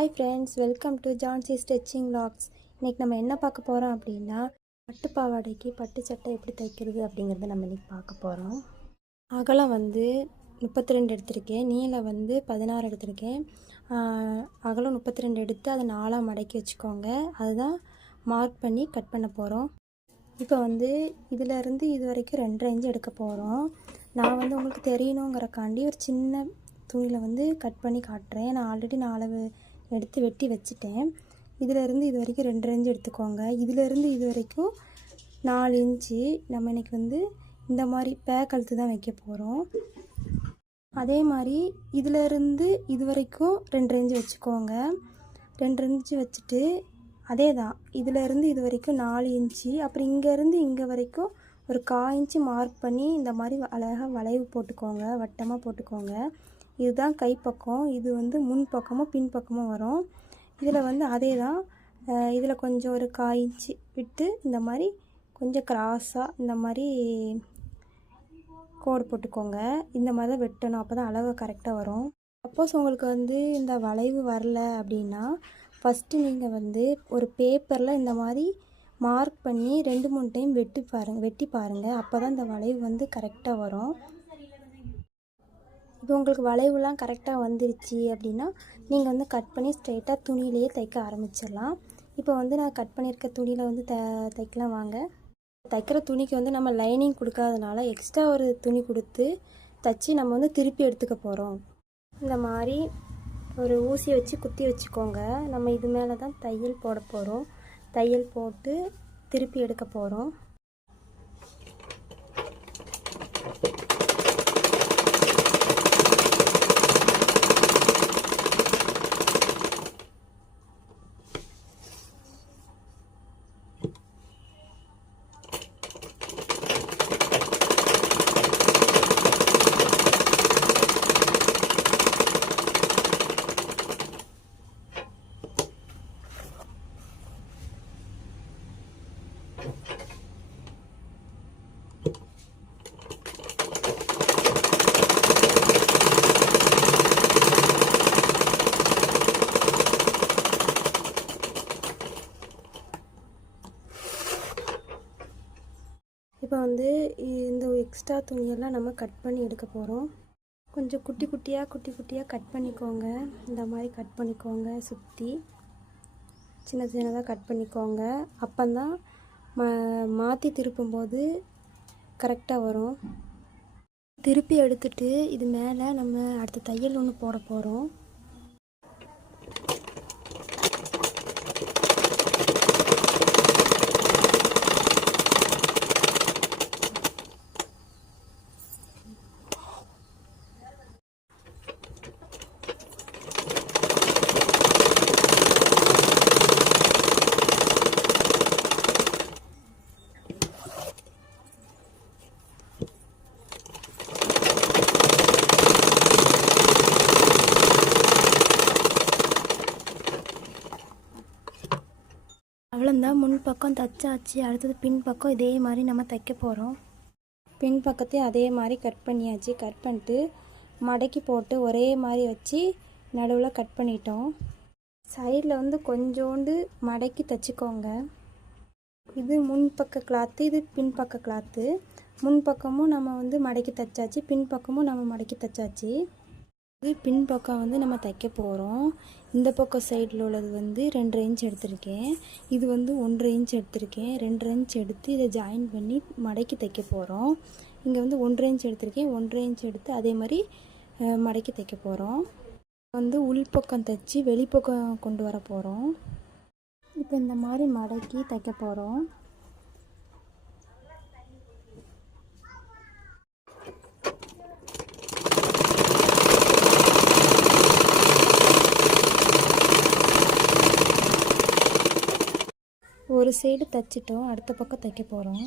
Hi friends, welcome to Jhansi stitching vlogs. இன்றைக்கி நம்ம என்ன பார்க்க போகிறோம் அப்படின்னா, பட்டு பாவாடைக்கு பட்டு சட்டை எப்படி தைக்கிறது அப்படிங்கிறத நம்ம இன்றைக்கி பார்க்க போகிறோம். அகலம் வந்து 32 எடுத்திருக்கேன், நீளம் வந்து 16 எடுத்திருக்கேன். அகலம் 32 எடுத்து அதை 4ஆக மடக்கி வச்சுக்கோங்க. அதுதான் மார்க் பண்ணி கட் பண்ண போகிறோம். இப்போ வந்து இதிலேருந்து இது வரைக்கும் 2.5 இன்ச் எடுக்க போகிறோம். நான் வந்து உங்களுக்கு தெரியணுங்கிறக்காண்டி ஒரு சின்ன துணியில் வந்து கட் பண்ணி காட்டுறேன். நான் ஆல்ரெடி 4 அளவு எடுத்து வெட்டி வச்சுட்டேன். இதிலேருந்து இது வரைக்கும் 2.5 இன்ச் எடுத்துக்கோங்க. இதிலேருந்து இது வரைக்கும் 4 இன்ச்சு. நம்ம இன்றைக்கி வந்து இந்த மாதிரி கழுத்து தான் வைக்க போகிறோம். அதே மாதிரி இதிலேருந்து இது வரைக்கும் 2.5 இன்ச்சு வச்சுக்கோங்க. 2 இன்ச்சு வச்சுட்டு அதே தான் இதிலேருந்து இது வரைக்கும் 4 இன்ச்சு. அப்புறம் இங்கேருந்து இங்கே வரைக்கும் ஒரு 1/4 இன்ச்சு மார்க் பண்ணி இந்த மாதிரி அழகாக வளைவு போட்டுக்கோங்க, வட்டமாக போட்டுக்கோங்க. இதுதான் கைப்பக்கம். இது வந்து முன் பக்கமும் பின் பக்கமும் வரும். இதில் வந்து அதே தான், இதில் கொஞ்சம் ஒரு 1/4 இன்ச்சு விட்டு இந்த மாதிரி கொஞ்சம் கிராஸாக இந்த மாதிரி கோடு போட்டுக்கோங்க. இந்த மாதிரி தான் வெட்டணும், அப்போ தான் அளவு கரெக்டாக வரும். சப்போஸ் உங்களுக்கு வந்து இந்த வளைவு வரல அப்படின்னா, ஃபஸ்ட்டு நீங்கள் வந்து ஒரு பேப்பரில் இந்த மாதிரி மார்க் பண்ணி 2-3 டைம் வெட்டி பாருங்கள். அப்போ தான் இந்த வளைவு வந்து கரெக்டாக வரும். இப்போ உங்களுக்கு வளைவுலாம் கரெக்டாக வந்துருச்சு அப்படின்னா நீங்கள் வந்து கட் பண்ணி ஸ்ட்ரைட்டாக துணியிலேயே தைக்க ஆரம்பிச்சிடலாம். இப்போ வந்து நான் கட் பண்ணியிருக்க துணியில் வந்து தைக்கலாம் வாங்க. தைக்கிற துணிக்கு வந்து நம்ம லைனிங் கொடுக்காதனால எக்ஸ்ட்ரா ஒரு துணி கொடுத்து தைச்சி நம்ம வந்து திருப்பி எடுத்துக்க போகிறோம். இந்த மாதிரி ஒரு ஊசியை வச்சு குத்தி வச்சுக்கோங்க. நம்ம இது மேலே தான் தையல் போட போகிறோம். தையல் போட்டு திருப்பி எடுக்க போகிறோம். இப்போ வந்து இந்த எக்ஸ்ட்ரா துணியெல்லாம் நம்ம கட் பண்ணி எடுக்க போகிறோம். கொஞ்சம் குட்டி குட்டியாக கட் பண்ணிக்கோங்க. இந்த மாதிரி கட் பண்ணிக்கோங்க. சுற்றி சின்னதாக கட் பண்ணிக்கோங்க. அப்போந்தான் மாற்றி திருப்பும்போது கரெக்டாக வரும். திருப்பி எடுத்துட்டு இது மேலே நம்ம அடுத்த தையல் ஒன்று போட போகிறோம். அவ்வளோந்தான், முன் பக்கம் தைச்சாச்சு. அடுத்தது பின் பக்கம் இதே மாதிரி நம்ம தைக்க போகிறோம். பின் பக்கத்தையும் அதே மாதிரி கட் பண்ணியாச்சு. கட் பண்ணிட்டு மடக்கி போட்டு ஒரே மாதிரி வச்சு நடுவில் கட் பண்ணிட்டோம். சைடில் வந்து கொஞ்சோண்டு மடக்கி தைச்சிக்கோங்க. இது முன் பக்க கிளாத்து, இது பின் பக்க கிளாத்து. முன் பக்கமும் நம்ம வந்து மடக்கி தைச்சாச்சு, பின் பக்கமும் நம்ம மடக்கி தைச்சாச்சு. இது பின் பக்கம் வந்து நம்ம தைக்க போகிறோம். இந்த பக்கம் சைடில் உள்ளது வந்து 2.5 இன்ச் எடுத்திருக்கேன். இது வந்து 1.5 இன்ச் எடுத்திருக்கேன். 2.5 இன்ச் எடுத்து இதை ஜாயின் பண்ணி மடக்கி தைக்க போகிறோம். இங்கே வந்து 1.5 இன்ச் எடுத்திருக்கேன். 1.5 இன்ச் எடுத்து அதே மாதிரி மடக்கி தைக்க போகிறோம். வந்து உள்பக்கம் தைச்சி வெளிப்பக்கம் கொண்டு வர போகிறோம். இப்போ இந்த மாதிரி மடக்கி தைக்க போகிறோம். ஒரு சைடு தைச்சிட்டோம், அடுத்த பக்கம் தைக்க போகிறோம்.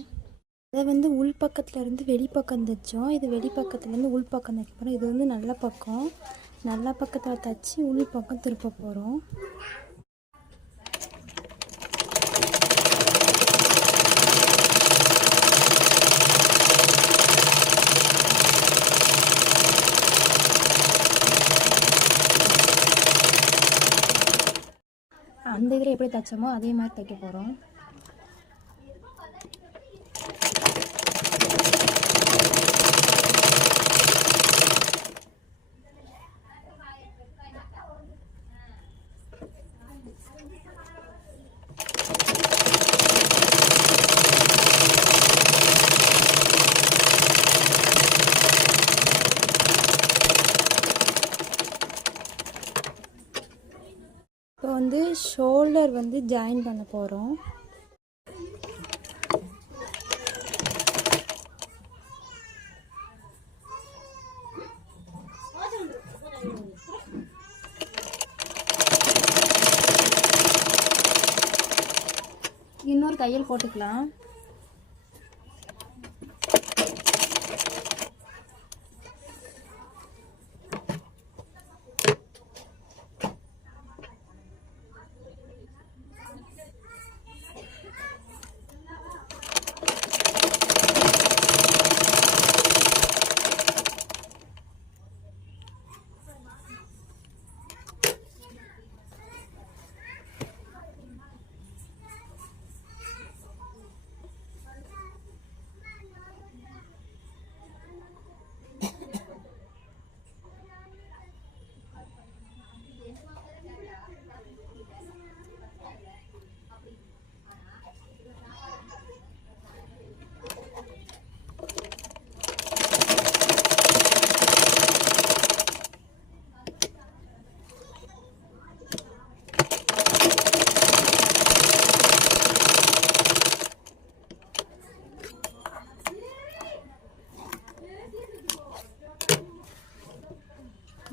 அதை வந்து உள் பக்கத்துலேருந்து வெளிப்பக்கம் தைச்சோம். இது வெளிப்பக்கத்துலேருந்து உள் பக்கம் தைக்க போகிறோம். இது வந்து நல்ல பக்கம். நல்ல பக்கத்தில் தைச்சி உள் பக்கம் திருப்ப போகிறோம். தைச்சோமோ அதே மாதிரி தைக்க போகிறோம். இப்போ வந்து ஷோல்டர் வந்து ஜாயின் பண்ண போகிறோம். இன்னொரு தையல் போட்டுக்கலாம்.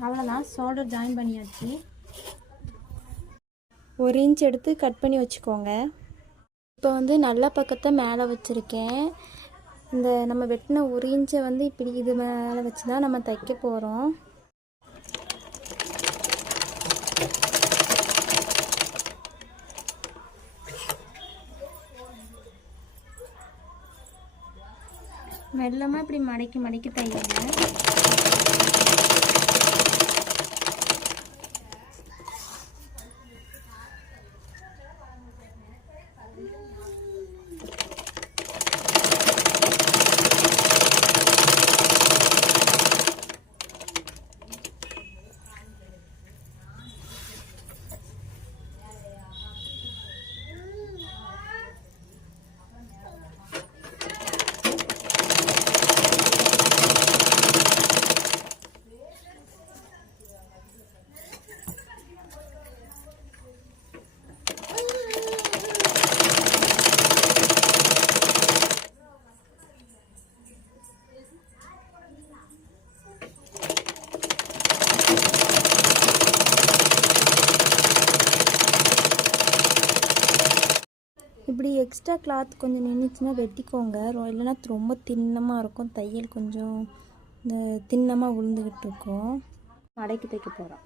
அவ்வளோதான், ஷோல்டர் ஜாயின் பண்ணியாச்சு. 1 இன்ச் எடுத்து கட் பண்ணி வச்சுக்கோங்க. இப்போ வந்து நல்ல பக்கத்தை மேலே வச்சுருக்கேன். இந்த நம்ம வெட்டின 1 இன்ச்சை வந்து இப்படி இது மேலே வச்சு தான் நம்ம தைக்க போகிறோம். மெல்லமாக இப்படி மடக்கி மடக்கி தையுங்க. இப்படி எக்ஸ்ட்ரா கிளாத் கொஞ்சம் நின்றுச்சுன்னா வெட்டிக்கோங்க. இல்லைன்னா ரொம்ப தின்னமாக இருக்கும், தையல் கொஞ்சம் இந்த தின்னமாக விழுந்துக்கிட்டு இருக்கும். மடக்கி தைக்க போகிறோம்.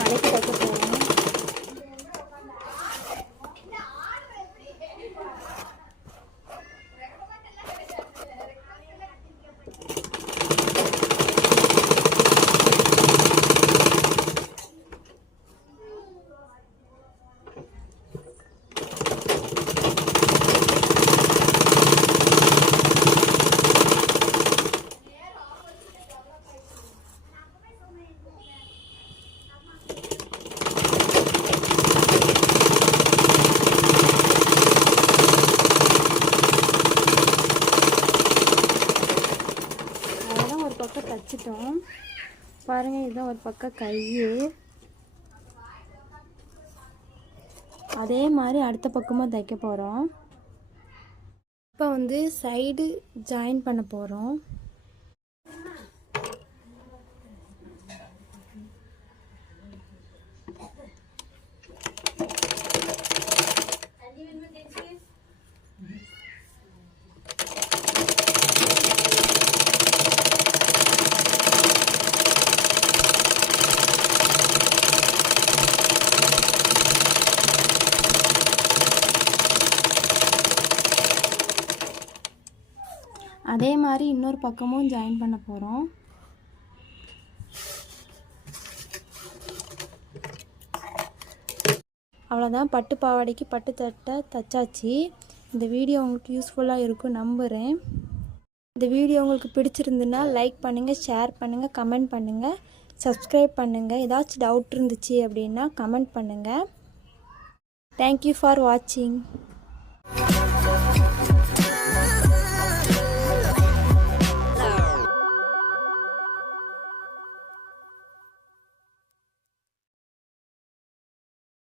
மடக்கி தைக்க போகிறோம். தைச்சிட்டோம் பாருங்க. இதுதான் ஒரு பக்கம் கை. அதே மாதிரி அடுத்த பக்கமும் தைக்க போகிறோம். இப்போ வந்து சைடு ஜாயின் பண்ண போகிறோம். அதே மாதிரி இன்னொரு பக்கமும் ஜாயின் பண்ண போகிறோம். அவ்வளோதான், பட்டு பாவாடைக்கு பட்டு சட்டை தச்சாச்சு. இந்த வீடியோ உங்களுக்கு யூஸ்ஃபுல்லாக இருக்கும் நம்புகிறேன். இந்த வீடியோ உங்களுக்கு பிடிச்சிருந்துன்னா லைக் பண்ணுங்கள், ஷேர் பண்ணுங்கள், கமெண்ட் பண்ணுங்கள், சப்ஸ்கிரைப் பண்ணுங்கள். ஏதாச்சும் டவுட் இருந்துச்சு அப்படின்னா கமெண்ட் பண்ணுங்கள். தேங்க்யூ ஃபார் வாட்சிங்.